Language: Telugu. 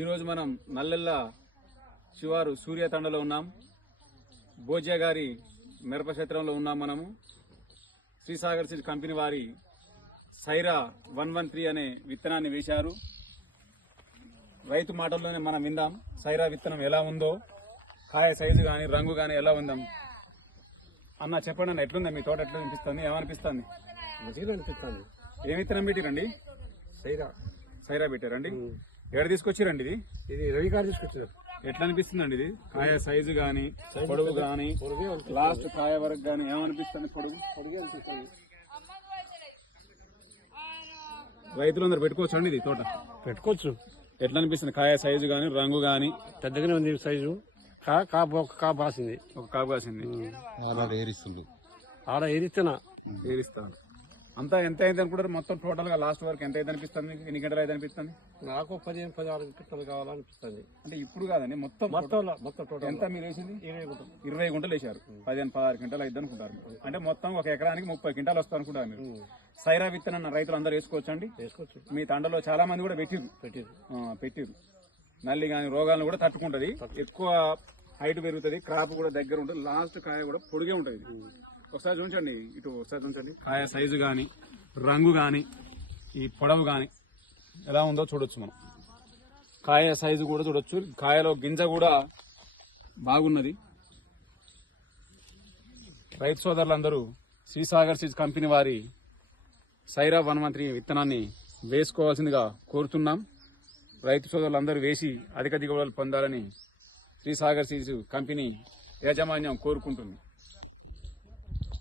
ఈరోజు మనం నల్లెల్ల శివారు సూర్యతండలో ఉన్నాం. భోజ్య గారి మిరప క్షేత్రంలో ఉన్నాం. మనము శ్రీసాగర్ సీడ్స్ కంపెనీ వారి సైరా 113 అనే విత్తనాన్ని వేశారు. రైతు మాటల్లోనే మనం విందాం సైరా విత్తనం ఎలా ఉందో, కాయ సైజు కానీ రంగు కానీ ఎలా ఉందాం. అన్న చెప్పండి అన్న, ఎట్లుందా మీ తోట? ఎట్లా అనిపిస్తుంది? ఏమనిపిస్తుంది? మంచిగా అనిపిస్తుంది. ఏ విత్తనం పెట్టిరండి? సైరా పెట్టారండి. ఎక్కడ తీసుకొచ్చిరండి? ఇది రవి గారు తీసుకొచ్చారు. ఎట్లా అనిపిస్తుందండి ఇది? కాయ సైజు గానీ, పొడవు గానీ, లాస్ట్ కాయ వరకు గానీ ఏమనిపిస్తుంది? పొడుగు అనిపిస్తుంది. రైతులందరూ పెట్టుకోవచ్చు అండి ఇది తోట? పెట్టుకోవచ్చు. ఎట్లా అనిపిస్తుంది? కాయ సైజు గానీ రంగు గానీ పెద్దగానే ఉంది సైజు. కాపు బాసింది, ఒక కాపు కాసింది. ఆడ ఏరిస్తున్నా ఏరిస్తాను. అంతా ఎంత అయింది అనుకుంటారు? మొత్తం టోటల్ గా లాస్ట్ వరకు ఎంత అయితే అనిపిస్తుంది? ఎన్ని గంటలు అయితే అనిపిస్తుంది? నాకు 15-16 గిట్టలు కావాలనిపిస్తుంది. అంటే ఇప్పుడు కాదండి, మొత్తం టోటల్ ఎంత మీరు వేసింది? 20 గుంటలు వేసారు. 15-16 క్వింటాలు అయితే అనుకుంటారు. అంటే మొత్తం ఒక ఎకరానికి 30 క్వింటాలు వస్తుంది అనుకుంటారు మీరు. సైరా విత్తనం రైతులు అందరూ వేసుకోవచ్చు అండి? వేసుకోవచ్చు. మీ తండలో చాలా మంది కూడా పెట్టిరు. నల్లి గాని రోగాలను కూడా తట్టుకుంటది. ఎక్కువ హైట్ పెరుగుతుంది, క్రాప్ కూడా దగ్గర ఉంటుంది, లాస్ట్ కాయ కూడా పొడిగే ఉంటుంది. ఒకసారి చూడండి, ఇటు ఒకసారి చూడండి. కాయ సైజు గాని రంగు గాని ఈ పొడవు గాని ఎలా ఉందో చూడొచ్చు మనం. కాయ సైజు కూడా చూడొచ్చు. కాయలో గింజ కూడా బాగున్నది. రైతు సోదరులందరూ శ్రీసాగర్ సీడ్స్ కంపెనీ వారి సైరా 113 విత్తనాన్ని వేసుకోవాల్సిందిగా కోరుతున్నాం. రైతు సోదరులందరూ వేసి అధిక దిగుబడులు పొందాలని శ్రీసాగర్ సీడ్స్ కంపెనీ యాజమాన్యం కోరుకుంటుంది.